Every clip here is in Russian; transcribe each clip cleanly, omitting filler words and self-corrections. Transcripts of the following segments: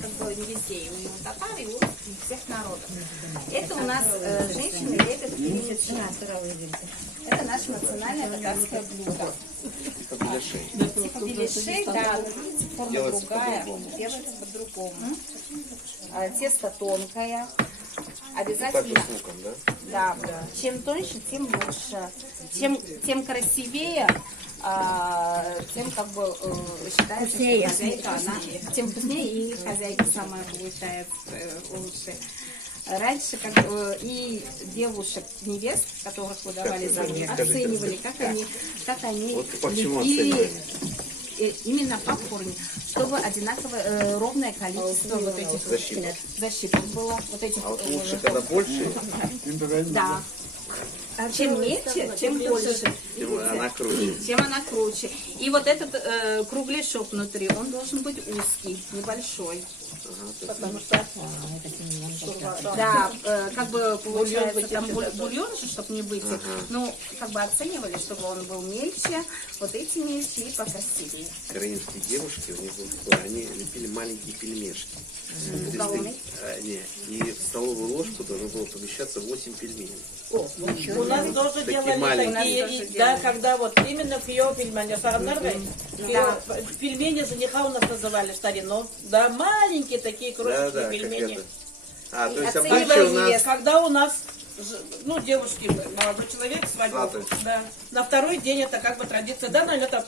как бы не везде, и у татар, и у всех народов. Это у нас женщины лепят пилимечи. Это наше национальное татарское блюдо. Типа беляшей, да, форма другая, делается по-другому. Тесто тонкое. Обязательно. Так же с луком, да? Да. Чем тоньше, тем лучше. Тем красивее, тем как бы считается, что хозяйка, она, тем вкуснее и хозяйка самая получается лучше. Раньше и девушек, невест, которых выдавали замуж, оценивали, как они вот по чему любили именно по форме, чтобы одинаковое ровное количество вот этих защипов было. Вот этих, а вот лучше, когда больше? Да. Чем меньше, тем больше. Тем она круче. Чем она круче. И вот этот кругляшок внутри, он должен быть узкий, небольшой. Потому что да, как бы получается там бульон же, чтобы не выйти. Ну, как бы оценивали, чтобы он был мельче, вот эти мельче и покрасивее. Украинские девушки, у них было, они лепили маленькие пельмешки. Не, и в столовую ложку должно было помещаться 8 пельменей. у нас тоже Такие делали маленькие. такие, да, когда вот именно кио пельмени, пельмени жениха у нас называли старину, да, маленькие такие крошечные пельмени. А, то есть Оценивали обычно у нас... вес. Когда у нас, ну, девушки, молодой человек, свадьба, да, на второй день это как бы традиция, да, налепа,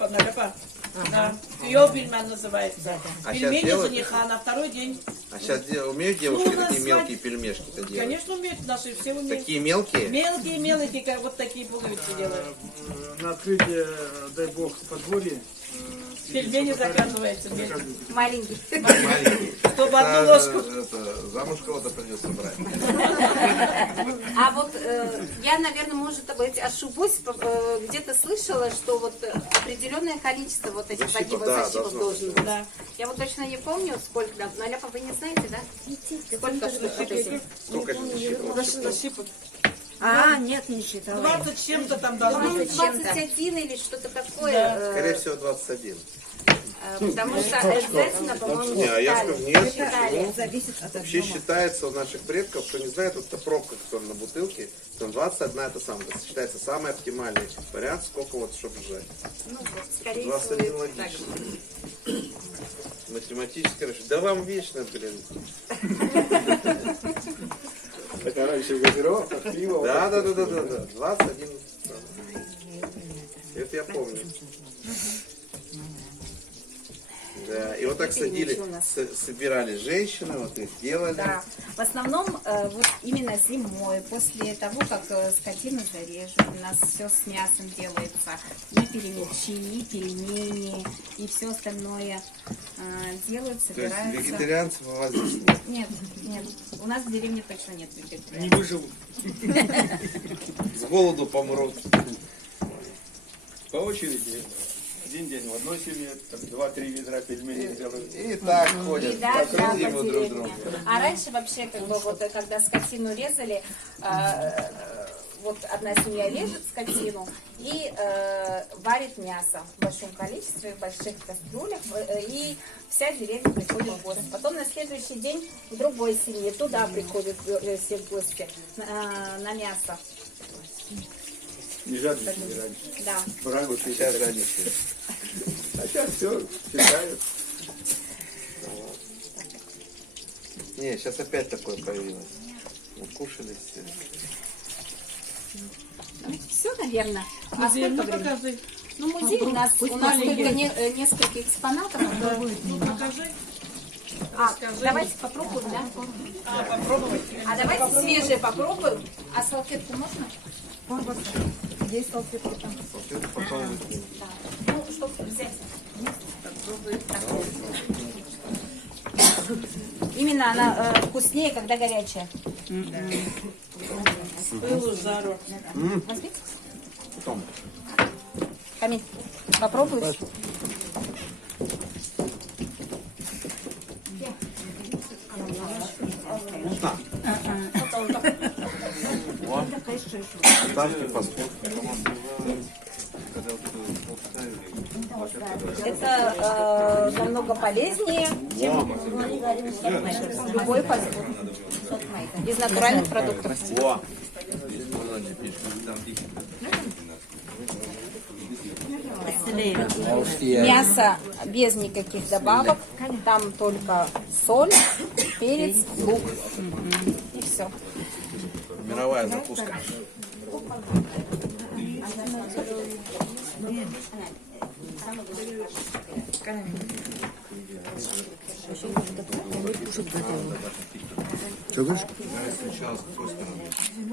да, кио пельмень называется, А пельмени сейчас делают? жениха на второй день. А сейчас умеют девушки Ну, у нас такие свадьба. мелкие пельмешки-то делать? Конечно, умеют, наши все умеют. Такие мелкие? Мелкие, как вот такие пуговицы делают. На открытие, дай бог, подворье. Пельмени заказывается. Маленький. Маленькие. Чтобы одну ложку. Это, замуж кого-то придется брать. А вот я, наверное, может быть, ошибусь, где-то слышала, что вот определенное количество вот этих Защипов, загибов, да, защипов должно должен быть. Да. Я вот точно не помню, сколько, да, Наляпа, вы не знаете, да? Сколько штук вот этих? Сколько же защипов? Нет, не считала. 20 с чем-то там должно быть. 21 или что-то такое. Скорее всего, 21. Потому что обязательно, по-моему, Не, а я скажу, нет, считали. Зависит от вообще считается у наших предков, кто не знает, вот эта пробка, которая на бутылке, там 21 это самое, это считается самый оптимальный вариант, сколько вот, чтобы сжать. Ну, вот, скорее 21 всего, так. логично. Математически расчет. Да вам вечно, блин. Это раньше в газировках, пиво. Да. 21. Это я помню. Да, и вот так садили, собирали женщины, вот их делали. Да. В основном вот именно зимой, после того, как скотину зарежут, у нас все с мясом делается. И пельмечи, и пельмени, и все остальное делают, То есть собираются. вегетарианцев у вас здесь нет? Нет. У нас в деревне точно нет Не вегетарианцев. выживут. С голоду помрут. По очереди. Один день в одной семье, 2-3 ведра пельменей делают. И так ходят, Да, по да, зиму по друг деревне. другу. А раньше вообще, как бы, вот, когда скотину резали, вот одна семья режет скотину и варит мясо в большом количестве, в больших кастрюлях, и вся деревня приходит в гости. Потом на следующий день в другой семье туда приходят все гости на мясо. Не жадничали раньше. Да. Брагу Сейчас жадничают. А сейчас все считают. Не, сейчас опять такое появилось. Ну, кушали все. Все, наверное. А Музей, сколько ну времени? покажи. Ну, музей у нас только несколько экспонатов. Ну покажи. Давайте попробуем, да? Попробовать. А давайте свежие попробуем. А салфетку можно? Здесь салфетки там. Вот это потом выкинем. Да. Ну, чтобы взять. Именно она вкуснее, когда горячая. Пылу, жару. Возьмите. Потом. Камиль, попробуешь? Вкусно. Вот. Ставьте посмотрим. Когда вот это вот ставили, Это намного полезнее, чем любой фастфуд. Из натуральных продуктов. Во! Мясо без никаких добавок. Там только соль, перец, лук. И все. Мировая закуска. Что говоришь?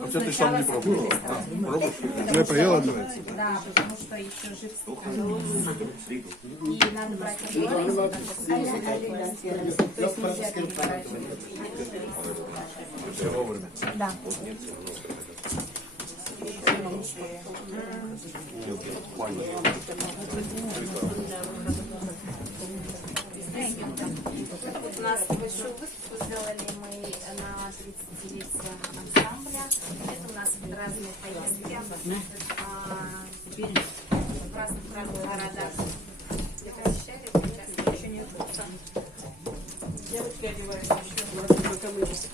Хотя ты сам не пробовал. Пробуешь? Я поел одну. Да, потому что еще жидкий. И надо брать отбивание. То есть нельзя переворачивать. Все вовремя. Да. У нас большую выставку сделали мы на 30-летие ансамбля. Это у нас разные поездки в разных городах. Где посещали, сейчас еще не учатся. Девочки одеваются еще.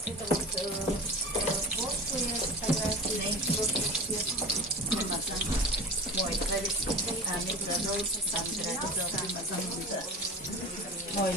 Это вот прошлые фотографии, прошлый Мой, Ой,